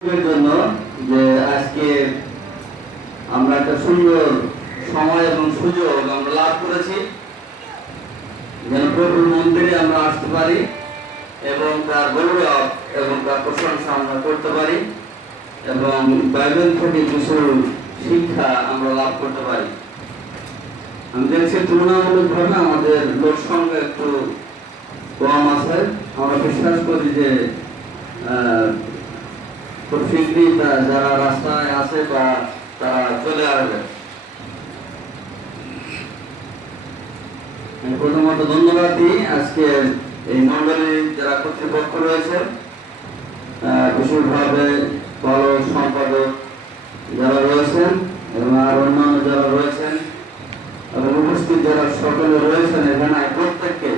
জন্য যে আজকে আমরা একটা সুন্দর সময় এবং সুযোগ আমরা লাভ করেছি যেন প্রভুর মন্দিরে আমরা আসতে পারি এবং তার গৌরব এবং তার প্রশংসা আমরা করতে পারি এবং বাইবেল থেকে কিছু শিক্ষা আমরা লাভ করতে পারি। আমি দেখছি তুলনামূলকভাবে আমাদের লোক সংখ্যা একটু কম আছে। আমরা বিশ্বাস করি যে খুব শীঘ্রই যারা রাস্তায় আছে বা তারা চলে আসবে। প্রথমত ধন্যবাদ দিই আজকে এই মন্ডলীর যারা কর্তৃপক্ষ রয়েছে, বিশেষভাবে পালক সম্পাদক যারা রয়েছেন এবং আর অন্যান্য যারা রয়েছেন এবং উপস্থিত যারা সকলে রয়েছেন এখানে প্রত্যেককে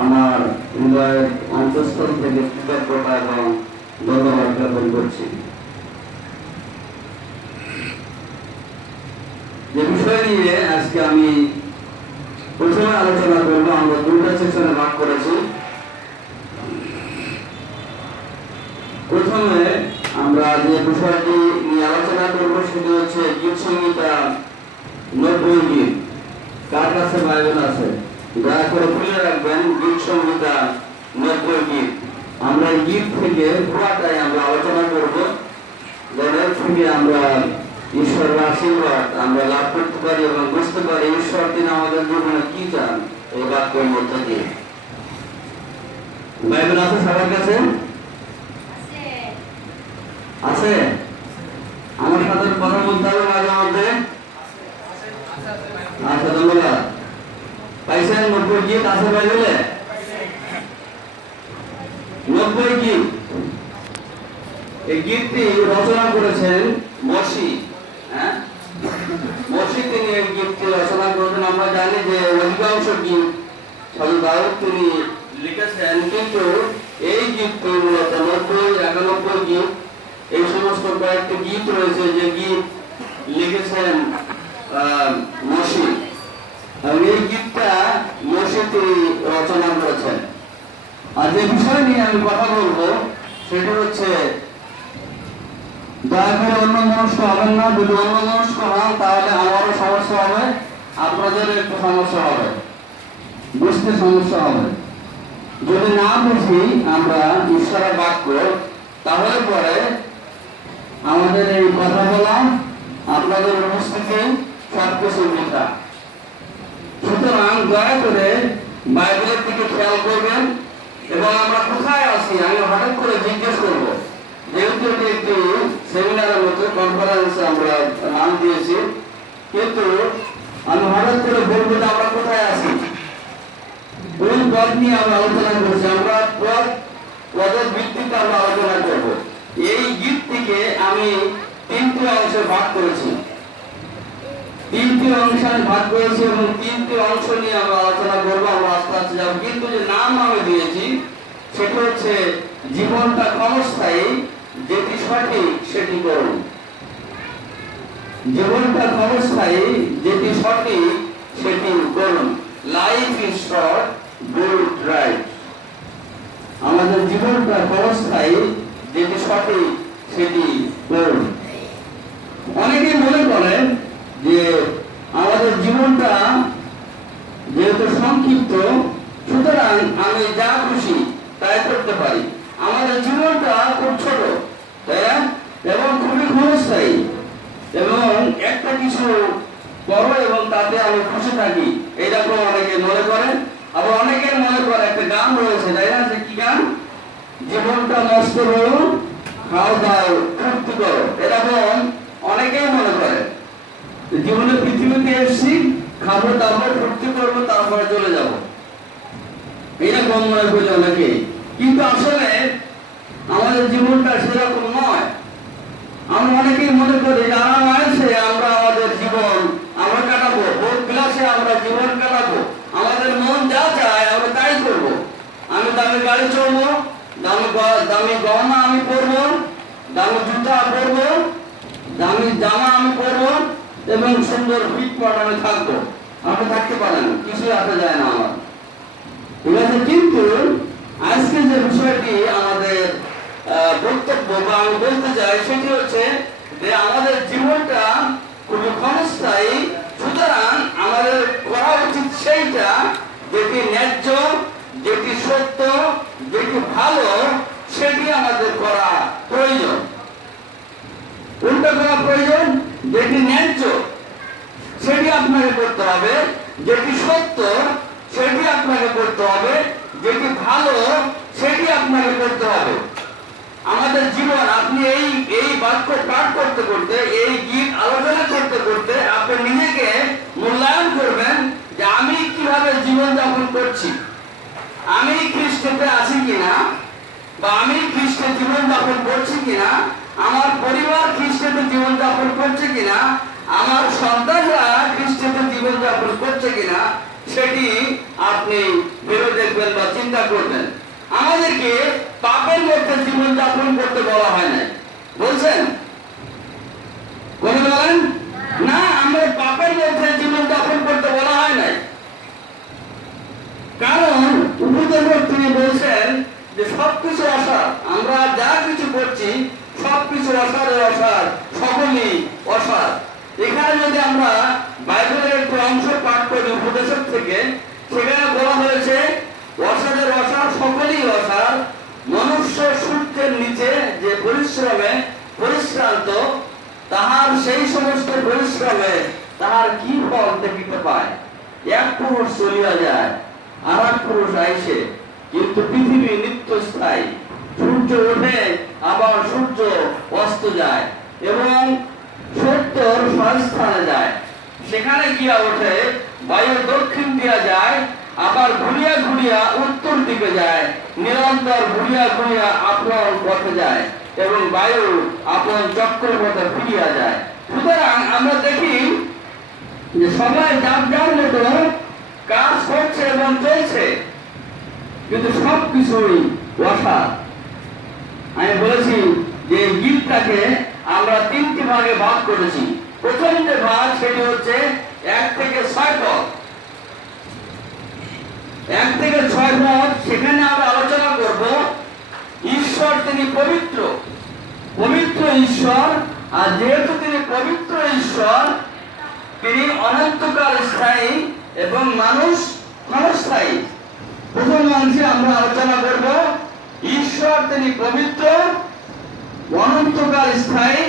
আমার হৃদয়ের অন্তঃস্থল থেকে কৃতজ্ঞতা এবং ধন্যবাদ জ্ঞাপন করছি। যে বিষয় নিয়ে আজকে আমি প্রথমে আলোচনা করবো, আমরা দুটা সেকশনে ভাগ করেছি। প্রথমে আমরা যে বিষয়টি নিয়ে আলোচনা করবো সেটি হচ্ছে গীত সংহিতা 90 গীত। কার কাছে বাইবেল আছে দয়া করে খুলে রাখবেন গীত সংহিতা 90 গীত। আমরা গীত থেকে পুরাটাই আমরা আলোচনা করবো, যাদের থেকে আমরা ঈশ্বরের আশীর্বাদ আমরা লাভ করতে পারি এবং বুঝতে পারি ঈশ্বর তিনি আমাদের জীবনে কি চান এই বাক্যের মধ্য দিয়ে। বাইবেল আছে সবার কাছে? আছে? আমার সাথে কথা বলতে হবে মাঝে মধ্যে। আচ্ছা, ধন্যবাদ। পাইছেন 90 গীত আছে বাইবেলে? 90 গীত। এই গীতটি রচনা করেছেন মসি। মসি তিনি এই গীতটি রচনা করেছেন। আমরা জানি যে অধিকাংশ গীত সাধু দাউদ তিনি লিখেছেন, কিন্তু এই গীতটি মূলত 90, 91 গীত, এই সমস্ত কয়েকটি গীত রয়েছে যে গীত লিখেছেন মসি। এবং এই গীতটা মসি তিনি রচনা করেছেন। আর যে বিষয় নিয়ে আমি কথা বলবো সেটা হচ্ছে দয়া করে অন্য মনস্ক হবেন না। যদি অন্য মনস্ক হন তাহলে আমারও সমস্যা হবে, আপনাদের একটু সমস্যা হবে, বুঝতে সমস্যা হবে। যদি না বুঝি আমরা ঈশ্বরের বাক্য তাহলে পরে আমাদের এই কথা বলা, আপনাদের উপস্থিতি সবকিছু বৃথা। সুতরাং দয়া করে বাইবেলের দিকে খেয়াল করবেন এবং আমরা কোথায় আছি আমি হঠাৎ করে জিজ্ঞেস করবো, যেহেতু এটি একটি সেমিনারের মতো কনফারেন্স আমরা নাম দিয়েছি, কিন্তু আমি হঠাৎ করে বলবো যে আমরা কোথায় আছি, কোন পদ নিয়ে আমরা আলোচনা করছি, আমরা পদের ভিত্তিতে আমরা আলোচনা করবো। এই গীত থেকে আমি 3টি অংশে ভাগ করেছি, 3টি অংশে আমি ভাগ করেছি এবং 3টি অংশ নিয়ে আমরা আলোচনা করবো। আমরা আস্তে আস্তে যাবো। কিন্তু যে নাম আমি দিয়েছি সেটা হচ্ছে জীবনটা ক্ষণস্থায়ী, যেটি সঠিক সেটি করুন। জীবনটা ক্ষণস্থায়ী, যেটি সঠিক সেটি করুন। Life is short, do it right. আমাদের জীবনটা ক্ষণস্থায়ী, যেটি সঠিক সেটি করুন। অনেকেই মনে করেন যে আমাদের জীবনটা যেহেতু সংক্ষিপ্ত, সুতরাং আমি যা খুশি তাই করতে পারি। আমাদের জীবনটা খুব ছোট, তাই না? এবং খুবই ক্ষণস্থায়ী, এবং একটা কিছু করো এবং তাতে আমি খুশি থাকি, এইরকম অনেকে মনে করেন। আবার অনেকের মনে করে একটা গান রয়েছে, তাই না? যে কি গান? জীবনটা নষ্ট করো, খাও দাও ফুর্তি করো। এরকম অনেকেই মনে করে জীবনে পৃথিবীতে এসেছি, খাবো তারপর ফুর্তি করবো তারপরে চলে যাব, এরকম মনে করি অনেকে। কিন্তু আসলে আমাদের জীবনটা সেরকম নয়। আমরা অনেকেই মনে করি আরাম আছে আমরা আমাদের জীবন আমরা কাটাবো, ভোট বিলাসে আমরা জীবন কাটাবো, আমাদের মন যা চায় আমরা তাই করবো। আমি দামি গাড়ি চড়বো, দামি গহনা আমি পরবো, দামি জুতা পরবো, দামি জামা আমি পরবো এবং সুন্দর ফিটফাট আমি থাকবো। আপনি থাকতে পারেন, কিছুই আসা যায় না আমার, ঠিক আছে? কিন্তু আজকে যে বিষয়টি আমাদের বক্তব্য বা আমি বলতে চাই সেটি হচ্ছে যে আমাদের জীবনটা খুবই ক্ষণস্থায়ী। সুতরাং আমাদের করা উচিত সেইটা যেটি ন্যায্য, যেটি সত্য, যেটি ভালো, সেটি আমাদের করা প্রয়োজন। কোনটা করা প্রয়োজন? যেটি ন্যায্য সেটি আপনাকে করতে হবে, যেটি সত্য সেটি আপনাকে করতে হবে, যেটি ভালো সেটি আপনাকে করতে হবে। আমাদের জীবন, আপনি এই বাক্য পাঠ করতে করতে, এই গীত আলোচনা করতে করতে আপনি নিজেকে মূল্যায়ন করবেন যে আমি কিভাবে জীবন যাপন করছি, আমি খ্রিস্টতে আছি কিনা, বা আমি খ্রিস্টের জীবন যাপন করছি কিনা, আমার পরিবার খ্রিস্টতে জীবন যাপন করছে কিনা, আমার সন্তানরা খ্রিস্টতে জীবন যাপন করছে কিনা, সেটি আপনি ভেবে দেখবেন বা চিন্তা করবেন। আমাদেরকে পাপের মধ্যে জীবন যাপন করতে বলা হয় না, বলছেন? বলেন না, আমরা পাপের মধ্যে জীবন যাপন করতে বলা হয় নাই। কারণ উপদেশক তিনি বলছেন যে সবকিছু অসার, আমরা যা কিছু করছি সবকিছু অসারের অসার, সকলই অসার। এখানে যদি আমরা বাইবেলের একটু অংশ পাঠ করি উপদেশক থেকে, সেখানে বলা হয়েছে অসারের অসার, সকলই অসার। মনুষ্য সূর্যের নিচে যে পরিশ্রমে পরিশ্রান্ত, তাহার সেই সমস্ত পরিশ্রমে তাহার কি ফল দেখিতে পায়? এক পুরুষ চলিয়া যায়, আর এক পুরুষ আইসে, কিন্তু পৃথিবী নিত্য স্থায়ী। সূর্য ওঠে, আবার সূর্য অস্ত যায়, এবং সত্তর স্বস্থানে যায়। সেখানে গিয়া ওঠে, বায়ু দক্ষিণ দিয়া যায়, আবার ঘুরিয়া ঘুরিয়া উত্তর দিকে যায়, নিরন্তর ঘুরিয়া ঘুরিয়া আপন পথে যায়, এবং বায়ু আপন চক্রপথে ফিরিয়া যায়। সুতরাং আমরা দেখি যে সবাই যার যার মতো কাজ করছে এবং চলছে, কিন্তু সবকিছুই অসার। আমি বলেছি যে গীতটাকে আমরা তিনটি ভাগে ভাগ করেছি। প্রথম যে ভাগ সেটি হচ্ছে 1 থেকে 6 পদ। 1 থেকে 6 পদ, সেখানে আমরা আলোচনা করব ঈশ্বর তিনি পবিত্র, পবিত্র ঈশ্বর। আর যেহেতু তিনি পবিত্র ঈশ্বর, তিনি অনন্তকাল স্থায়ী এবং মানুষ ক্ষণস্থায়ী। প্রথম অংশে আমরা আলোচনা করব ঈশ্বর তিনি পবিত্র, অনন্তকাল স্থায়ী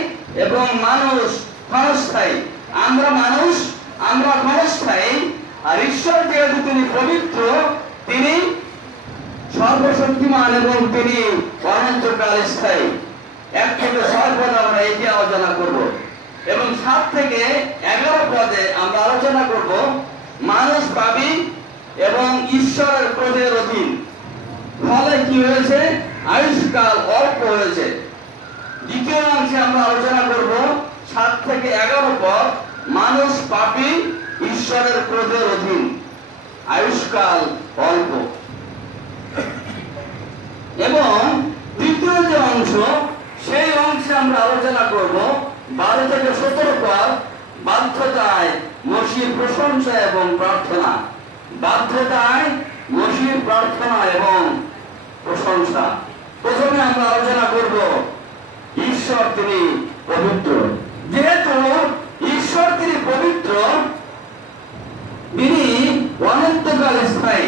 এবং মানুষ ক্ষণস্থায়ী। আমরা মানুষ, আমরা ক্ষণস্থায়ী। আর ঈশ্বর যেহেতু তিনি পবিত্র, তিনি সর্বশক্তিমান এবং তিনি অনন্তকাল স্থায়ী। 1 থেকে 6 পদ আমরা এটি আলোচনা করব, এবং 7 থেকে 11 পদে আমরা আলোচনা করব মানুষ পাপী এবং ঈশ্বরের ক্রোধের অধীন। ফলে কি হয়েছে? আয়ুষ্কাল অল্প হয়েছে। দ্বিতীয় অংশে আমরা আলোচনা করব 7 থেকে 11 পদ, মানুষ পাপী, ঈশ্বরের ক্রোধের অধীন, আয়ুষ্কাল অল্প। এবং তৃতীয় যে অংশ, সেই অংশে আমরা আলোচনা করব 12 থেকে 17 পদ, বাধ্যতায় মসির প্রশংসা এবং প্রার্থনা। বাধ্যতায় মসির প্রার্থনা এবং প্রশংসা। প্রথমে আমরা আলোচনা করব ঈশ্বর তিনি পবিত্র। যেহেতু ঈশ্বর তিনি পবিত্র, তিনি অনন্তকাল স্থায়ী।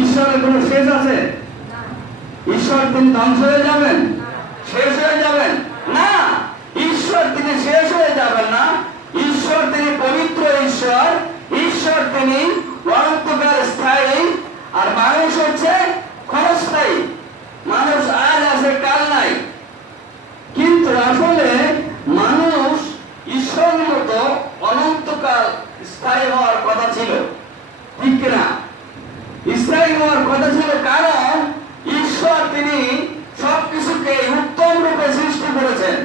ঈশ্বরের কোন শেষ আছে? ঈশ্বর তিনি ধ্বংস হয়ে যাবেন, শেষ হয়ে যাবেন না। ঈশ্বর তিনি শেষ হয়ে যাবেন না। ঈশ্বর তিনি পবিত্র ঈশ্বর, ঈশ্বর তিনি অনন্তকাল স্থায়ী। আর মানুষ হচ্ছে ক্ষণস্থায়ী। মানুষ আজ আছে, কাল নাই। কিন্তু আসলে মানুষ ঈশ্বরের মতো অনন্তকাল স্থায়ী হওয়ার কথা ছিল, ঠিক কিনা? স্থায়ী হওয়ার কথা ছিল, কারণ ঈশ্বর তিনি সবকিছুকে উত্তম রূপে সৃষ্টি করেছেন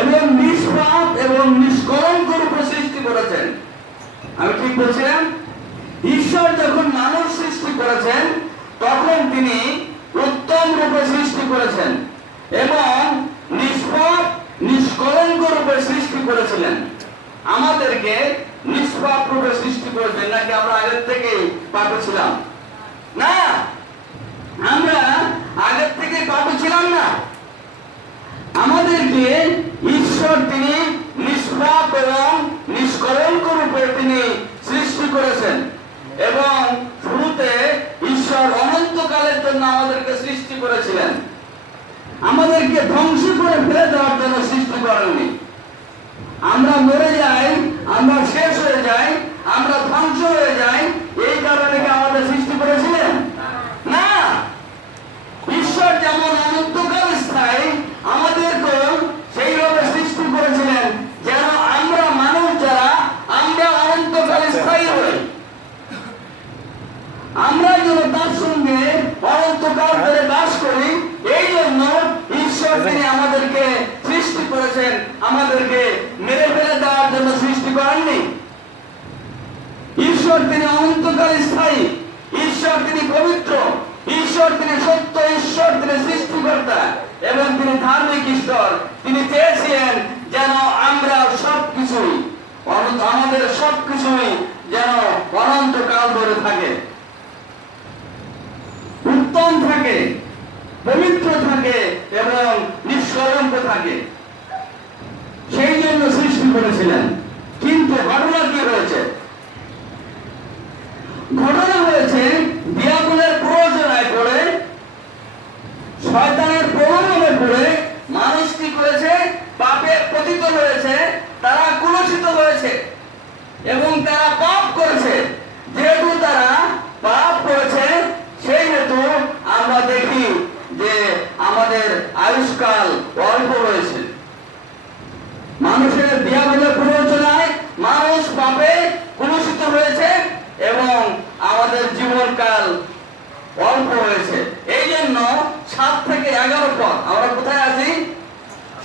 এবং নিষ্পাপ এবং নিষ্কলঙ্ক রূপে সৃষ্টি করেছেন। আমি ঠিক বলছিলাম? ঈশ্বর যখন মানুষ সৃষ্টি করেছেন, তখন তিনি উত্তম রূপে সৃষ্টি করেছেন এবং নিষ্পাপ নিষ্কলঙ্ক রূপে সৃষ্টি করেছিলেন। আমাদেরকে নিষ্পাপ রূপে সৃষ্টি করেছেন, নাকি আমরা আগের থেকে পাপী ছিলাম? না, আমরা আগের থেকে পাপী ছিলাম না। আমাদেরকে ঈশ্বর তিনি নিষ্পাপ এবং নিষ্কলঙ্ক রূপে তিনি সৃষ্টি করেছেন এবং শুরুতে ঈশ্বর অনন্তকালের জন্য আমাদেরকে সৃষ্টি করেছিলেন। আমাদেরকে ধ্বংস করে ফেলে দেওয়ার জন্য সৃষ্টি করেননি। আমরা মরে যাই, আমরা শেষ হয়ে যাই, আমরা ধ্বংস হয়ে যাই, এই কারণে কি আমাদের সৃষ্টি করেছিলেন? না। ঈশ্বর যেমন অনন্তকাল স্থায়ী, আমাদেরকেও সেইভাবে সৃষ্টি করেছিলেন যেন আমরা মানুষ যারা আমরা অনন্তকাল স্থায়ী হই, আমরা যেন তার সঙ্গে অনন্তকাল ধরে বাস করি। এই জন্য ঈশ্বর তিনি আমাদেরকে সৃষ্টি করেছেন, আমাদেরকে মেরে ফেলে দেওয়ার জন্য সৃষ্টি করেননি। ঈশ্বর তিনি অনন্তকাল স্থায়ী, ঈশ্বর তিনি পবিত্র, ঈশ্বর তিনি সত্য, ঈশ্বর তিনি সৃষ্টিকর্তা এবং তিনি ধার্মিক ঈশ্বর। তিনি চেয়েছিলেন যেন আমরা সবকিছুই, আমাদের সবকিছুই যেন অনন্তকাল ধরে থাকে, উত্তম থাকে, পবিত্র থাকে এবং নিষ্কলঙ্ক থাকে। সেই জন্য সৃষ্টি করেছিলেন। কিন্তু ঘটনা কি হয়েছে? ঘটনা হয়েছে দিয়াবলের প্ররোচনায় পড়ে, শয়তানের প্রলোভনে পড়ে মানুষ কি করেছে? পাপে পতিত হয়েছে, তারা কুলসিত হয়েছে এবং তারা পাপ করেছে। যেহেতু তারা পাপ করেছে, সেই হেতু আমরা দেখি যে আমাদের আয়ুষ্কাল অল্প রয়েছে। মানুষের দিয়াবলের প্ররোচনায় মানুষ পাপে কুলসিত হয়েছে এবং আমাদের জীবনকাল অল্প হয়েছে। এই জন্য 7 থেকে 11 পদ, আমরা কোথায় আছি?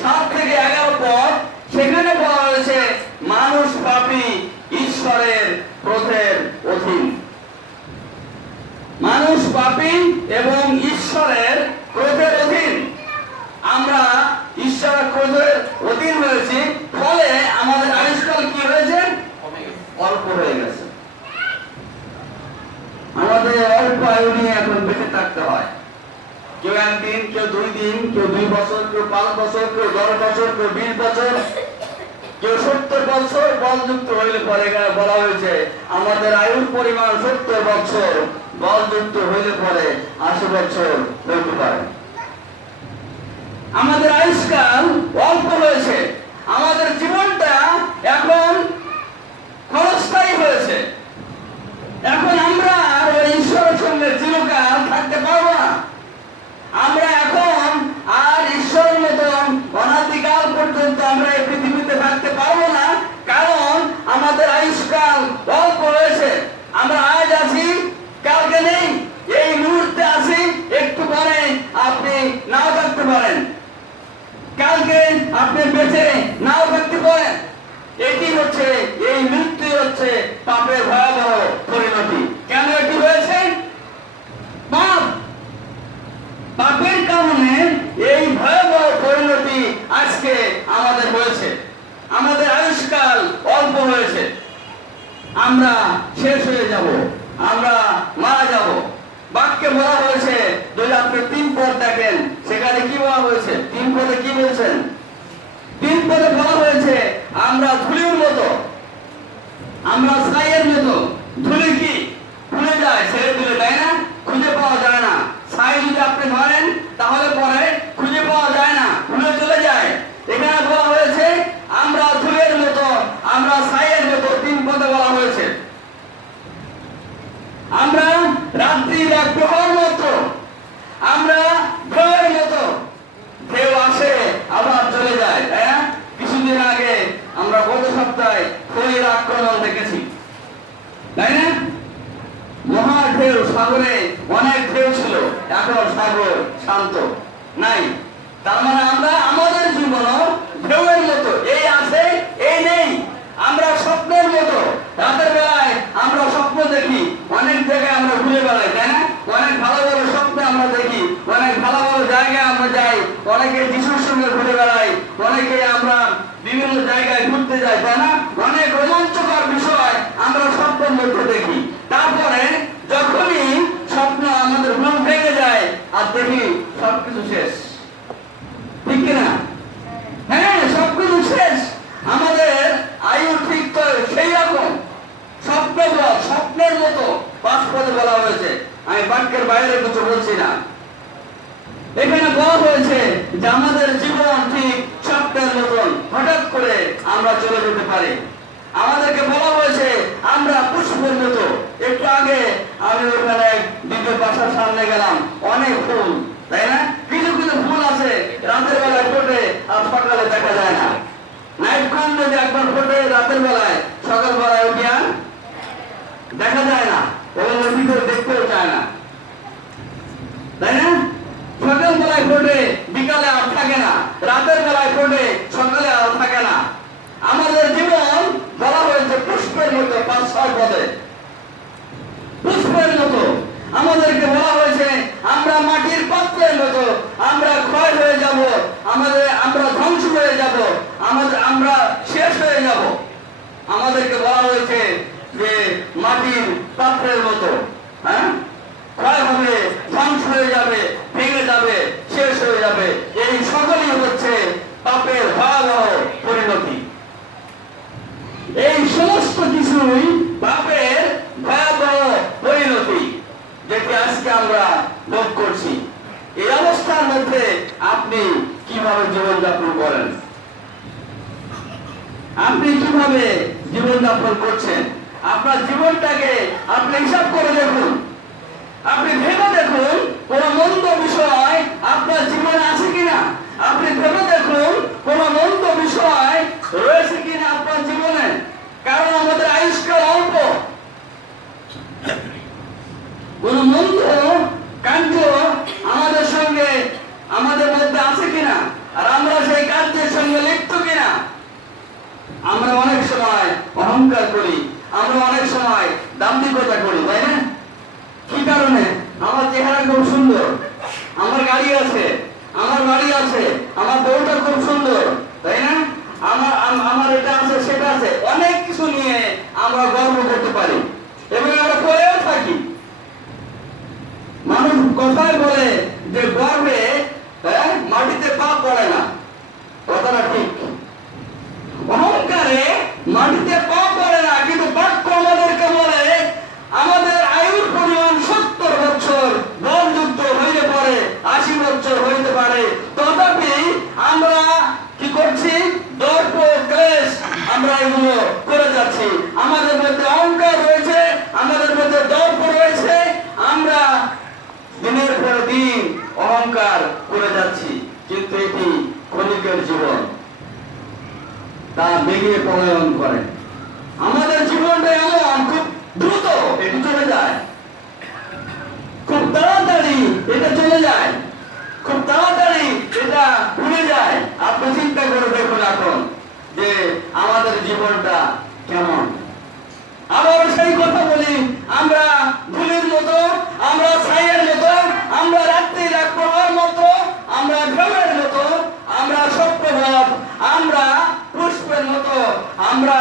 7 থেকে 11 পদ, সেখানে বলা হয়েছে মানুষ পাপী, ঈশ্বরের ক্রোধের অধীন। মানুষ পাপী এবং ঈশ্বরের ক্রোধের অধীন। আমরা ঈশ্বরের ক্রোধের অধীন হয়েছি, ফলে আমাদের আয়ুষ্কাল কি হয়েছে? অল্প হয়ে গেছে। আমাদের অল্প আয়ু নিয়ে এখন বেঁচে থাকতে হয়। কেউ 1 দিন, কেউ 2 দিন, কেউ 2 বছর, কেউ 5 বছর, কেউ 10 বছর, কেউ 20 বছর, কেউ 70 বছর বলযুক্ত হইলে পরে এখানে বলা হয়েছে আমাদের আয়ুর পরিমাণ 70 বছর, বলযুক্ত হইলে পরে 80 বছর হইতে পারে। আমাদের আয়ুষ্কাল অল্প হয়েছে, আমাদের জীবনটা এখন ক্ষণস্থায়ী হয়েছে। এখন আমরা আর ওই ঈশ্বরের সঙ্গে চিরকাল থাকতে পারবো না। আমরা এখন আর ঈশ্বরের মতন অনাদিকাল পর্যন্ত আমরা এই পৃথিবীতে থাকতে পারবো না, কারণ আমাদের আয়ুষ্কাল অল্প হয়েছে। আমরা আজ আছি, কালকে নেই, এই মুহূর্তে আছি, একটু পরে আপনি নাও থাকতে পারেন, কালকে আপনি বেঁচে নাও থাকতে পারেন। এটি হচ্ছে, এই মৃত্যু হচ্ছে পাপের ভয়াবহ পরিণতি। কেন এটি হয়েছে? পাপ, পাপের কারণে এই ভয়াবহ পরিণতি আজকে আমাদের হয়েছে। আমাদের আয়ুষ্কাল অল্প হয়েছে, আমরা শেষ হয়ে যাব, আমরা মারা যাব। বাক্যে বলা হয়েছে, যদি আপনি 3 পদ দেখেন, সেখানে কি বলা হয়েছে? 3 পদে কি বলছেন? 3 পদে বলা হয়েছে আমরা ধুলির মতো, আমরা ছাইয়ের মতো। ধুলি কি খুলে যায়, ছেড়ে দিলে, তাই না? খুঁজে পাওয়া যায় না। ছাই যদি আপনি ধরেন তাহলে পরে খুঁজে পাওয়া যায় না, খুলে চলে যায়। এখানে বলা হয়েছে আমরা ধুলের মতো, আমরা ছাইয়ের মতো। 3 পদে বলা হয়েছে আমরা রাত্রির এক প্রহর মতো, আমরা ঢেউয়ের মতো। ঢেউ আসে আবার চলে যায়, তাই না? কিছুদিন আগে আমরা গত সপ্তাহে ফেরির আক্রমণ দেখেছি, তাই না? মহা ঢেউ, সাগরে অনেক ঢেউ ছিল, এখন সাগর শান্ত নাই। তার মানে আমরা আমাদের জীবনও ঢেউয়ের মতো, এই আছে এই নেই। আমরা স্বপ্নের মতো, রাতের বেলায় আমরা স্বপ্ন দেখি, অনেক জায়গায় আমরা ঘুরে বেড়াই, তাই না? অনেক ভালো ভালো স্বপ্ন আমরা দেখি, অনেক ভালো ভালো জায়গায় আমরা যাই, অনেকে যিশুর সঙ্গে ঘুরে বেড়াই, অনেকে আমরা বিভিন্ন জায়গায় ঘুরতে যাই, তাই না? অনেক রোমাঞ্চকর বিষয় আমরা স্বপ্নের মধ্যে দেখি। তারপরে যখনই স্বপ্ন আমাদের ঘুম ভেঙে যায়, আর দেখি সবকিছু শেষ, ঠিক কিনা? হ্যাঁ, সবকিছু শেষ। আমাদের আয়ু ঠিক তো সেই রকম স্বপ্নের মতো 5 পদে বলা হয়েছে। আমি বাক্যের বাইরে কিছু বলছি না। এখানে বলা হয়েছে যে আমাদের জীবন ঠিক স্বপ্নের মতন, হঠাৎ করে আমরা চলে যেতে পারি। আমাদেরকে বলা হয়েছে আমরা পুষ্পের মতো। একটু আগে আমি ওখানে দ্বিতীয় বাসার সামনে গেলাম, অনেক ফুল, তাই না? কিছু কিছু ফুল আছে রাতের বেলায় ফোটে আর সকালে দেখা যায় না। নাইট কোন যদি একবার ফোটে রাতের বেলায়, সকাল বেলায় উঠিয়া দেখা যায় না, এবং ওর ভিতরে দেখতেও চায় না, তাই না? সকাল বেলায় ফোটে, বিকালে আর থাকে না, রাতের বেলায় ফোটে, সকালে আর থাকে না। আমাদের জীবন বলা হয়েছে পুষ্পের মতো, 5-6 পদে পুষ্পের মতো। আমাদেরকে বলা হয়েছে আমরা মাটির পাত্রের মতো, আমরা ক্ষয় হয়ে যাব, আমরা ধ্বংস হয়ে যাব, আমরা শেষ হয়ে যাব। আমাদেরকে বলা হয়েছে যে মাটির পাত্রের মতো, হ্যাঁ, ক্ষয় হবে, ধ্বংস হয়ে যাবে, ভেঙে যাবে, শেষ হয়ে যাবে। এই সকলই হচ্ছে পাপের ভয়াবহ পরিণতি। এই সমস্ত কিছুই পাপের ভয়াবহ পরিণতি, যেটি আজকে আমরা ভোগ করছি। এই অবস্থার মধ্যে আপনি কিভাবে জীবনযাপন করেন? আপনি কিভাবে জীবনযাপন করছেন? আপনার জীবনটাকে আপনি হিসাব করে দেখুন, আপনি ভেবে দেখুন কোন মন্দ বিষয় আপনার জীবনে আছে কিনা। আপনি ভেবে দেখুন কোন মন্দ বিষয় রয়েছে কিনা আপনার জীবনে। কারণ আমাদের আয়ুষ্কাল অল্প। কোন মন্দ কার্য আমাদের সঙ্গে, আমাদের মধ্যে আছে কিনা, আর আমরা সেই কার্যের সঙ্গে লিপ্ত কিনা। আমরা অনেক সময় অহংকার করি, আমরা অনেক সময় দাম্ভিকতা করি, তাই না? কি কারণে? আমার চেহারা খুব সুন্দর, আমার গাড়ি আছে, আমার বাড়ি আছে, আমার বউটা খুব সুন্দর, তাই না? আমার এটা আছে, সেটা আছে, অনেক কিছু নিয়ে আমরা গর্ব করতে পারি এবং আমরা করেও থাকি। মানুষ কথায় বলে যে গর্বে মাটিতে পা পড়ে না, কথাটা ঠিক। অহংকারে মাটিতে পা পড়ে না, কিন্তু বাক্য আমাদেরকে বলে আমাদের আয়ুর পরিমাণ 70 বছর, বলযুদ্ধ হইলে পরে 80 বছর হইতে পারে, তথাপি আমরা কি করছি? দর্প ক্লেশ আমরা এগুলো করে যাচ্ছি। আমাদের মধ্যে অহংকার রয়েছে, আমাদের মধ্যে দর্প রয়েছে, আমরা দিনের পর দিন অহংকার করে যাচ্ছি। কিন্তু এটি ক্ষণিকের জীবন, তা বেরিয়ে পলায়ন করে। আমাদের জীবনটা এমন, খুব দ্রুত এটি চলে যায়, খুব তাড়াতাড়ি এটা চলে যায়, খুব তাড়াতাড়ি এটা ভুলে যায়। আপনি চিন্তা করে দেখুন এখন যে আমাদের জীবনটা কেমন। আবার সেই কথা বলি, আমরা ধুলির মতো, আমরা ছাইয়ের মতো, আমরা রাত্রি রাত প্রভার মতো, আমরা ঢেউয়ের মতো, আমরা সপ্রভাব, আমরা পুষ্পের মতো, আমরা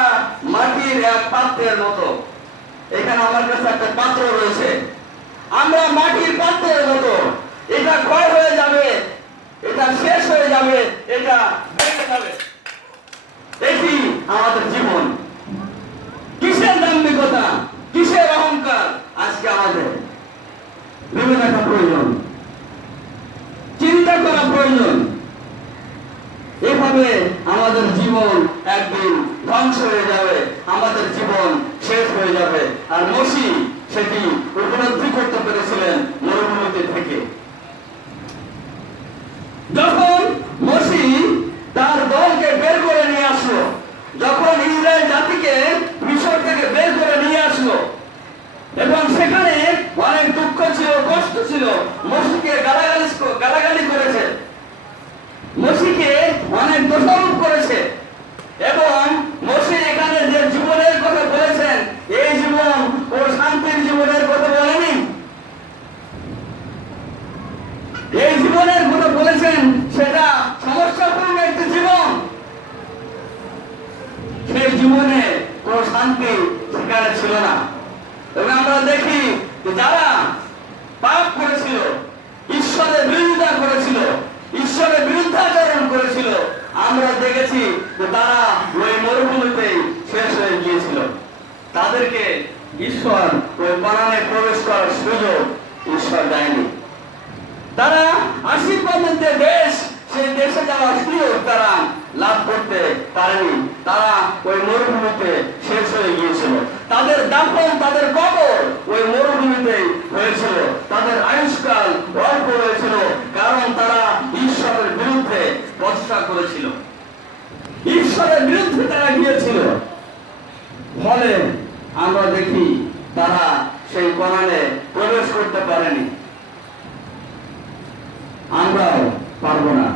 মাটির এক পাত্রের মতো। এখানে আমার কাছে একটা পাত্র রয়েছে, আমরা মাটির পাত্রের মতো। এটা ক্ষয় হয়ে যাবে, এটা শেষ হয়ে যাবে, এটা ভেঙে যাবে। এটি আমাদের জীবন। কিসের দাম্ভিকতা, কিসের অহংকার আজকে আমাদের ভেবে দেখা প্রয়োজন, চিন্তা করা প্রয়োজন। এভাবে আমাদের জীবন একদিন ধ্বংস হয়ে যাবে, আমাদের জীবন শেষ হয়ে যাবে। আর মসি সেটি উপলব্ধি করতে পেরেছিলেন মরুভূমিতে থেকে। যখন মসি তার দলকে বের করে নিয়ে আসলো, যখন ইসরায়েল জাতিকে মিশর থেকে বের করে নিয়ে আসলো, এবং সেখানে অনেক দুঃখ ছিল, কষ্ট ছিল, মসিকে গালাগালি করেছে, মসিকে অনেক দোষারোপ করেছে, এবং মসি এখানে যে জীবনের কথা বলেছেন, এই জীবন ও শান্তির জীবনের কথা বলেনি। এই জীবনের কথা বলেছেন সেটা সমস্যাপূর্ণ একটি জীবন। সেই জীবনে কোন শান্তি সেখানে ছিল না। এবং আমরা দেখি যারা পাপ করেছিল, ঈশ্বরের তাদেরকে ঈশ্বর ওই কানানে প্রবেশ করার সুযোগ ঈশ্বর দেয়নি। তারা আশীর্বাদের যে দেশ, সেই দেশে যাওয়ার সুযোগ তারা লাভ করতে পারেনি। তারা ওই মরুভূমিতে শেষ হয়ে গিয়েছিল। তাদের দাফন, তাদের কবর ওই মরুভূমিতে হয়েছিল। তাদের আয়ুষ্কাল অল্প হয়েছিল, কারণ তারা ঈশ্বরের বিরুদ্ধে প্রচেষ্টা করেছিল, ঈশ্বরের বিরুদ্ধে তারা গিয়েছিল। ফলে আমরা দেখি তারা সেই কানানে প্রবেশ করতে পারেনি। আমরাও পারবো না।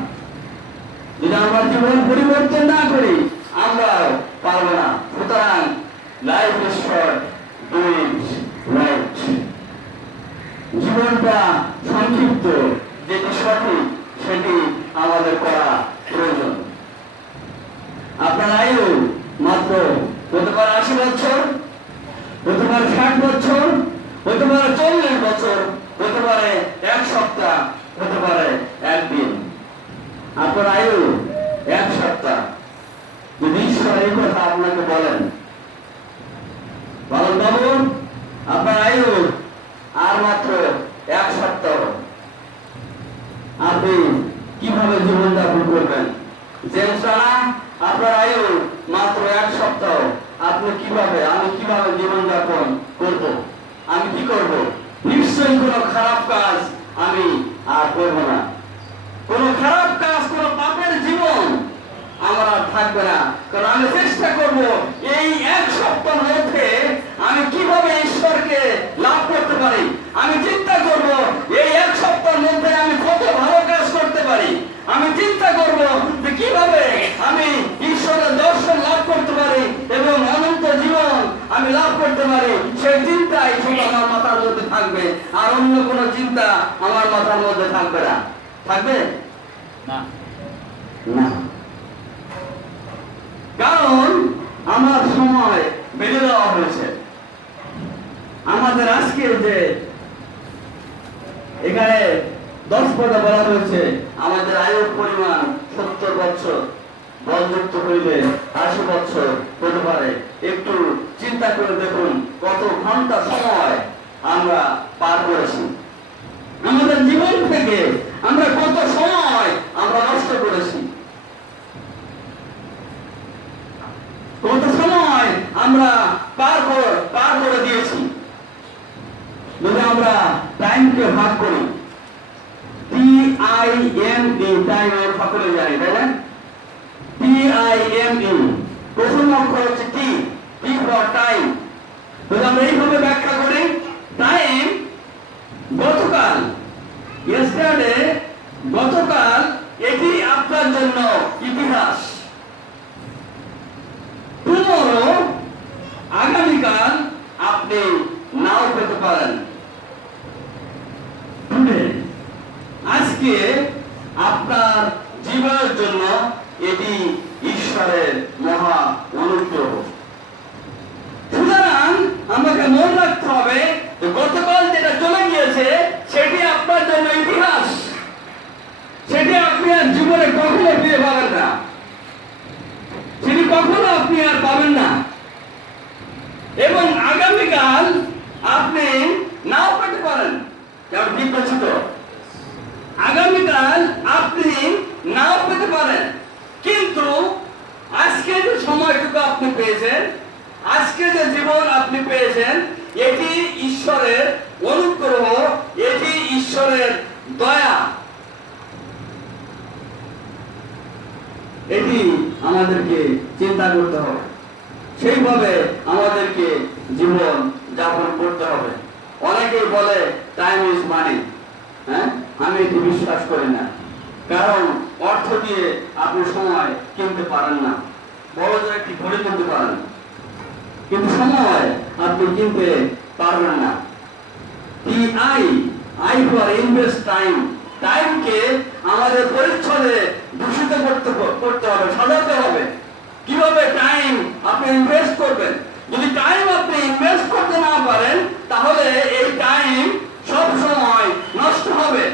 যদি আমরা জীবন পরিবর্তন না করি, আমরাও পারবো না। সুতরাং life is short, do it right. জীবনটা সংক্ষিপ্ত, যেটি সঠিক সেটি আমাদের করা প্রয়োজন। আপনার আয়ু মাত্র হতে পারে 80 বছর, হতে পারে 60 বছর, হতে পারে 40 বছর, হতে পারে 1 সপ্তাহ, হতে পারে 1 দিন। আপনার আয়ু 1 সপ্তাহ। যদি ঈশ্বর এই কথা আপনাকে বলেন, বলেন বাবু আপনার আয়ু আর মাত্র 1 সপ্তাহ, আপনি কিভাবে জীবনযাপন করবেন? জেমস রানা, আপনার আয়ু মাত্র 1 সপ্তাহ, আপনি কিভাবে, আমি কিভাবে জীবনযাপন করব? আমি কি করব? নিশ্চয়ই কোনো খারাপ কাজ আমি আর করব না। কোন খারাপ কাজ, কোন পাপের জীবন আমার আর থাকবে না। কারণ আমি চেষ্টা করব এই 1 সপ্তাহের মধ্যে আমি কিভাবে ঈশ্বরকে লাভ করতে পারি। আমি চিন্তা করব এই 1 সপ্তাহের মধ্যে আমি কত ভালো কাজ করতে পারি। আমি চিন্তা করব যে কিভাবে আমি ঈশ্বরের দর্শন লাভ করতে পারি এবং অনন্ত জীবন আমি লাভ করতে পারি। সেই চিন্তাই শুধু আমার মাথার মধ্যে থাকবে, আর অন্য কোনো চিন্তা আমার মাথার মধ্যে থাকবে না। থাকবে না, না। কারণ আমার সময় বেঁধে দেওয়া হয়েছে। আমাদের আজকে যে এখানে 10 পদে বলা হয়েছে, আমাদের আয়ুর পরিমাণ 70 বছর, বলযুক্ত হইলে 80 বছর হতে পারে। একটু চিন্তা করে দেখুন কত ঘন্টা সময় আমরা পার করেছি। আমাদের জীবন থেকে আমরা কত সময় আমরা নষ্ট করেছি, কত সময় আমরা পার করে দিয়েছি। যদি আমরা টাইমকে ভাগ করি, TIME, টাইম সকলে জানি, তাই না? TIME, প্রথম অক্ষর হচ্ছে T ফর টাইম। যদি আমরা এইভাবে ব্যাখ্যা করি, টাইম গতকাল, ইয়েস্টারডে, গতকাল, এটি আপনার জন্য ইতিহাস। টুমরো, আগামীকাল আপনি নাও পেতে পারেন। টুডে, আজকে আপনার জীবনের জন্য এটি ঈশ্বরের মহা অনুগ্রহ। সুতরাং আমাকে মনে রাখতে হবে গতকাল যেটা চলে গিয়েছে সেটি আপনার জন্য ইতিহাস। সেটি আপনি আর জীবনে কখনো ফিরে পাবেন না, সেটি কখনো আপনি আর পাবেন না। এবং আগামীকাল আপনি নাও পেতে পারেন। যেমন ঠিক বলছি তো, আগামীকাল আপনি নাও পেতে পারেন, কিন্তু আজকে যে সময়টুকু আপনি পেয়েছেন, আজকে যে জীবন আপনি পেয়েছেন, এটি ঈশ্বরের অনুগ্রহ, এটি ঈশ্বরের দয়া। এটি আমাদেরকে চিন্তা করতে হবে, সেইভাবে আমাদেরকে জীবন যাপন করতে হবে। অনেকেই বলে টাইম ইজ মানি। হ্যাঁ, আমি এটি বিশ্বাস করি না। কারণ অর্থ দিয়ে আপনি সময় কিনতে পারেন না। বড় যে একটি ঘড়ি কিনতে পারেন, কিন্তু সময় আপনি কিনতে পারবেন না। I for invest time, টাইমকে আমাদের পরিচ্ছদে দূষিত করতে হবে, সাজাতে হবে। কিভাবে টাইম আপনি ইনভেস্ট করবেন? যদি টাইম আপনি ইনভেস্ট করতে না পারেন, তাহলে এই টাইম সব সময় নষ্ট হবে,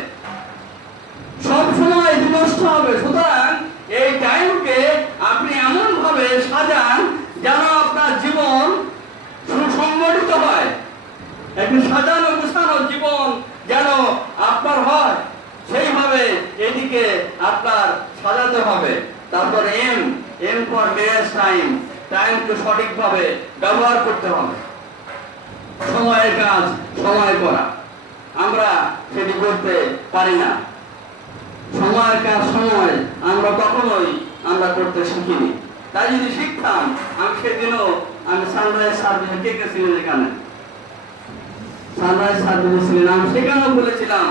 সব সময় নষ্ট হবে। সুতরাং এই টাইমকে আপনি এমন ভাবে সাজান যেন আপনার জীবন সাজাতে হবে। তারপর এম ফর ম্যানেজ টাইম, টাইমকে সঠিকভাবে ব্যবহার করতে হবে। সময়ের কাজ সময় করা, আমরা সেটি করতে পারি না। সময়ের কাজ সময় আমরা কখনোই করতে শিখিনি। তাই যদি শিখতাম, আমি সেদিনও সানরাইজ সার্ভিসে কে কে ছিলেন এখানে? সানরাইজ সার্ভিসে ছিলেন। আমি সেখানেও বলেছিলাম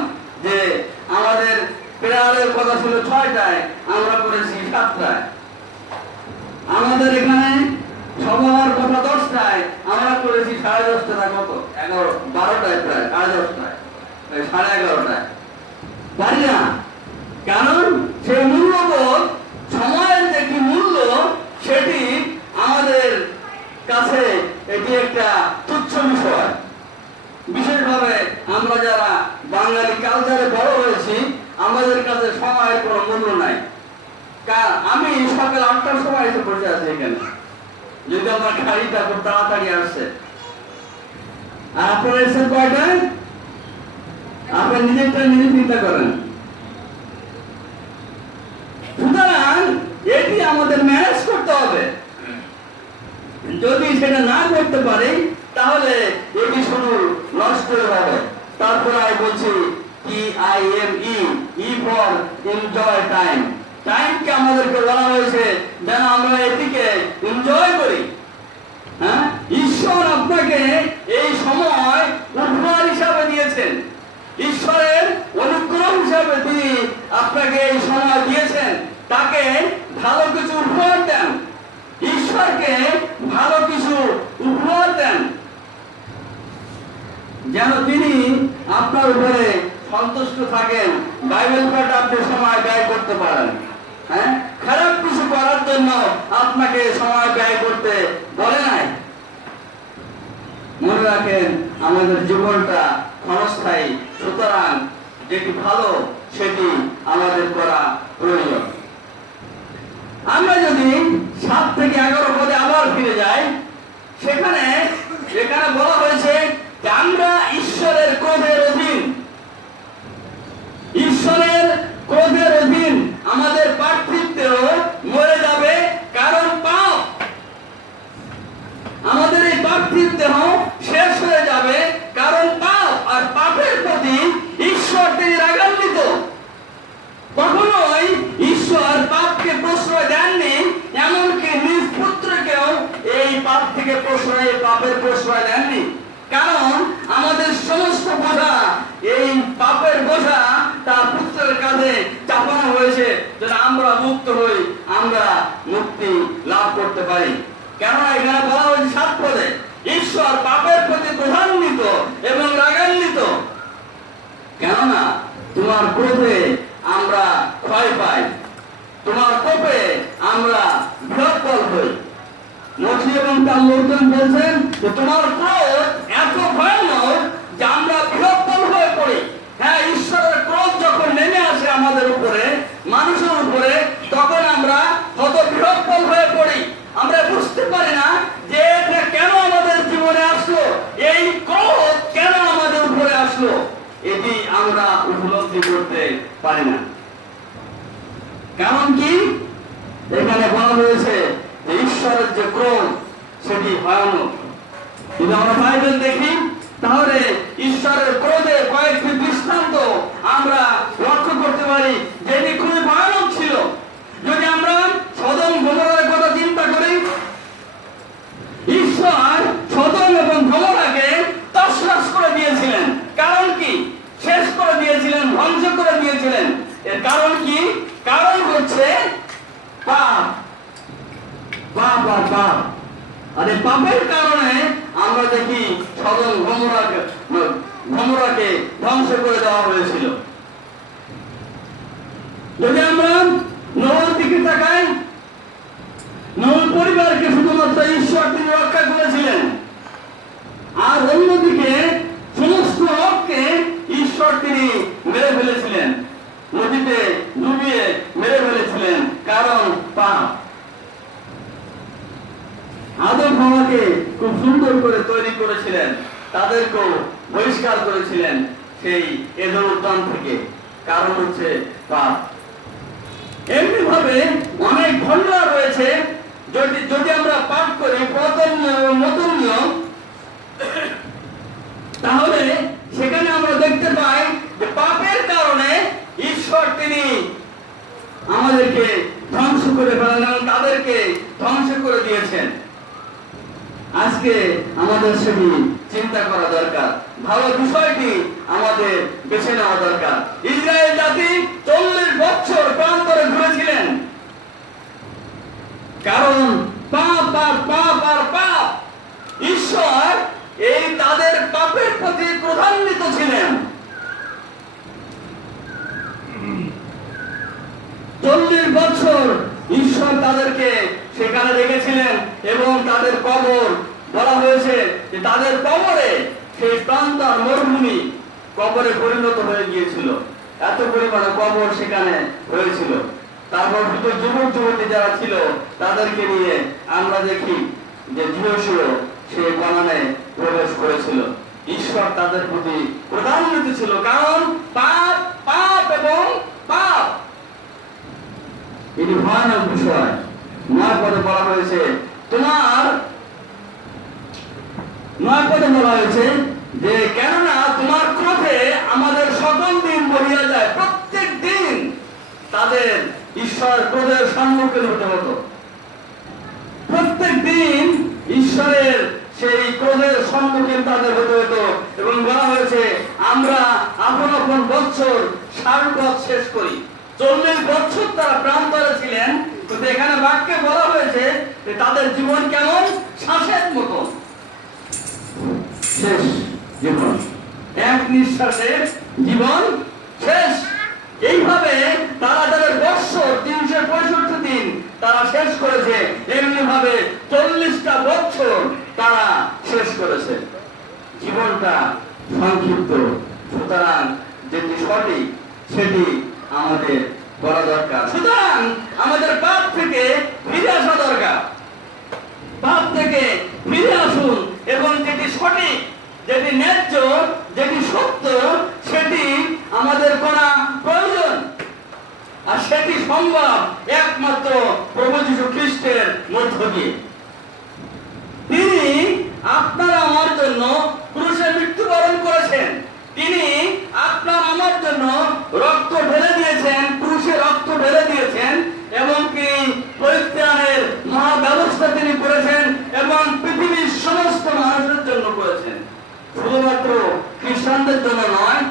যে আমাদের প্রেয়ারের কথা ছিল 6টায়, আমরা করেছি 7টায়। আমাদের এখানে সবার কথা 10টায়, আমরা করেছি 10:30টায়, কত 12টায়, প্রায় 10:30টায়, 11:30টায়। পারি না, কারণ সেই মূল্যবোধ, সময়ের যে কি মূল্য, সেটি আমাদের কাছে এটি একটা তুচ্ছ বিষয়। বিশেষভাবে আমরা যারা বাঙালি কালচারে বড় হয়েছি, আমাদের কাছে সময়ের কোনো মূল্য নাই। আমি সকাল 8টার সময় এসে বসে আছি এখানে, যদি আমার গাড়িটা খুব তাড়াতাড়ি আসছে। আর আপনারা এসেছেন কয়টায়? আপনার নিজেরটা নিজে চিন্তা করেন। সুতরাং এটি আমাদের ম্যানেজ করতে হবে। যদি সেটা না করতে পারি, তাহলে এটি শুধু নষ্ট হবে। তারপরে আমি বলছি TIME, ফর এনজয় টাইম। টাইমকে আমাদেরকে বলা হয়েছে যেন আমরা এটিকে এনজয় করি। হ্যাঁ, ঈশ্বর আপনাকে এই সময় উপহার হিসাবে দিয়েছেন। ঈশ্বরের অনুগ্রহ হিসাবে তিনি আপনাকে এই সময় দিয়েছেন। তাকে ভালো কিছু উপহার দেন, ঈশ্বরকে ভালো কিছু উপহার দেন, যেন তিনি আপনার উপরে সন্তুষ্ট থাকেন। বাইবেল পাঠ আপনি সময় ব্যয় করতে পারেন। হ্যাঁ, খারাপ কিছু করার জন্য আপনাকে সময় ব্যয় করতে বলে নাই। মনে রাখেন, আমাদের জীবনটা ক্ষণস্থায়ী, সুতরাং যেটি ভালো সেটি আমাদের করা প্রয়োজন। আমরা যদি 7 থেকে 11 পদে আবার ফিরে যাই, এখানে বলা হয়েছে যে আমরা ঈশ্বরের ক্রোধের অধীন। ঈশ্বরের ক্রোধের অধীন আমাদের পার্থিবদেহ মরে যাবে, কারণ পাপ। আমাদের এই পার্থিব দেহ শেষ হয়ে যাবে, কারণ পাপ। আর পাপের প্রতি ঈশ্বর তিনি রাগান্বিত। কখনোই ঈশ্বর পাপকে প্রশ্রয় দেননি, এমনকি নিজ পুত্রকেও এই পাপ থেকে পাপের প্রশ্রয় দেননি। কারণ আমাদের সমস্ত বোঝা, এই পাপের বোঝা তার পুত্রের কাঁধে চাপানো হয়েছে, যেন আমরা মুক্ত হই, আমরা মুক্তি লাভ করতে পারি। কেননা এখানে বলা হয়েছে 7 পদে, ঈশ্বর পাপের প্রতি ক্রোধান্বিত এবং রাগান্বিত। কেননা তোমার ক্রোধে আমরা ক্ষয় পাই, তোমার কোপে আমরা বিহ্বল হই। মসি এবং তার লোকজন বলছেন যে তোমার ক্রোধ এত ভয়ানক যে আমরা বিহ্বল হয়ে পড়ি। হ্যাঁ, ঈশ্বরের ক্রোধ যখন নেমে আসে আমাদের উপরে, মানুষের উপরে, তখন আমরা হত বিহ্বল হয়ে পড়ি। আমরা বুঝতে পারি না যে এটা কেন আমাদের জীবনে আসলো, এই ক্রোধ কেন আমাদের উপরে আসলো, এটি আমরা উপলব্ধি করতে পারি না। কারণ কি? এখানে বলা হয়েছে যে ঈশ্বরের যে ক্রোধ সেটি ভয়ানক। যদি আমরা বাইবেল দেখি, তাহলে ঈশ্বরের ক্রোধের কয়েকটি দৃষ্টান্ত আমরা লক্ষ্য করতে পারি, যেটি খুবই ভয়ানক ছিল। যদি আমরা সদম গমোরার কথা চিন্তা করি, ঈশ্বর সদম এবং গমোরাকে তছনছ করে দিয়েছিলেন। কারণ কি? শেষ করে দিয়েছিলেন, ধ্বংস করে দিয়েছিলেন। এর কারণ কি? কারণ হচ্ছে পাপ, পাপ আর পাপ। আর এই পাপের কারণে আমরা দেখি সদম গমোরাকে ধ্বংস করে দেওয়া হয়েছিল। যদি আমরা নোহর দিকে তাকাই, নোহর পরিবারকে শুধুমাত্র ঈশ্বর তিনি রক্ষা করেছিলেন, আর অন্যদিকে সমস্ত লোককে ঈশ্বর তিনি মেরে ফেলেছিলেন, নদীতে ডুবিয়ে মেরে ফেলেছিলেন। কারণ পাপ। আদম হাওয়াকে খুব সুন্দর করে তৈরি করেছিলেন, তাদেরকেও বহিষ্কার করেছিলেন সেই এডেন উদ্যান থেকে। কারণ হচ্ছে পাপ। এর হিসাবে অনেক ভান্ডার রয়েছে। যদি যদি আমরা পাঠ করি পুরাতন নিয়ম এবং নতুন নিয়ম, তাহলে সেখানে আমরা দেখতে পাই যে পাপের কারণে ঈশ্বর তিনি আমাদেরকে ধ্বংস করে ফেলেন এবং তাদেরকে ধ্বংস করে দিয়েছেন। আজকে আমাদের সেটি চিন্তা করা দরকার, ভালো বিষয়টি আমাদের বেছে নেওয়া দরকার। ইসরায়েল জাতি 40 বছর প্রান্তরে ঘুরেছিলেন, কারণ পাপ আর পাপ আর পাপ। ঈশ্বর এই তাদের পাপের প্রতি ক্রোধান্বিত ছিলেন। 40 বছর ঈশ্বর তাদেরকে সেখানে রেখেছিলেন এবং তাদের কবর, বলা হয়েছে যে তাদের কবরে সেই প্রান্তর মরুভূমি কবরে পরিণত হয়ে গিয়েছিল। এত পরিমাণে কবর সেখানে হয়েছিল। তারপর দুটো যুবক যুবতী যারা ছিল তাদেরকে নিয়ে আমরা দেখি যে যিশু সেই বাগানে প্রবেশ করেছিল। ঈশ্বর তাদের প্রতি প্রধান্বিত ছিল, কারণ পাপ পাপ এবং পাপ এটি ভয়ানক বিষয়। 9 পদে বলা হয়েছে, 9 পদে বলা হয়েছে যে কেননা তোমার ক্রোধে আমাদের সকল দিন বহিয়া যায়। প্রত্যেক দিন তাদের ঈশ্বর ক্রোধের সম্মুখীন হতে হতো। প্রত্যেক দিন ঈশ্বরের সেই ক্রোধের সম্মুখীন তাদের হতে হতো এবং বলা হয়েছে আমরা আপন আপন বছর 60 পথ শেষ করি। 40 বছর তারা প্রান্তরে ছিলেন, কিন্তু এখানে বাক্যে বলা হয়েছে যে তাদের জীবন কেমন, শ্বাসের মতো শেষ জীবন, এক নিঃশ্বাসে জীবন শেষ। এইভাবে তারা তাদের বৎসর 365 দিন তারা শেষ করেছে, এমনি ভাবে 40টা বছর তারা শেষ করেছে। জীবনটা সংক্ষিপ্ত, সুতরাং যেটি সঠিক সেটি আমাদের করা দরকার। সুতরাং আমাদের পাপ থেকে ফিরে আসা দরকার। পাপ থেকে ফিরে আসুন এবং যেটি সঠিক, যেটি ন্যায্য, যেটি সত্য সেটি আমাদের করা প্রয়োজন। আর সেটি সম্ভব একমাত্র প্রভু যীশু খ্রিস্টের মধ্য দিয়ে। তিনি আপনার আমার জন্য ক্রুশে মৃত্যুবরণ করেছেন। তিনি আপনার আমার জন্য রক্ত ঢেলে দিয়েছেন, ক্রুশে রক্ত ঢেলে দিয়েছেন এবং তিনি পরিত্রাণের মহা ব্যবস্থা তিনি করেছেন এবং পৃথিবীর সমস্ত মানুষের জন্য করেছেন। শুধুমাত্র খ্রিস্টানদের জন্য নয়,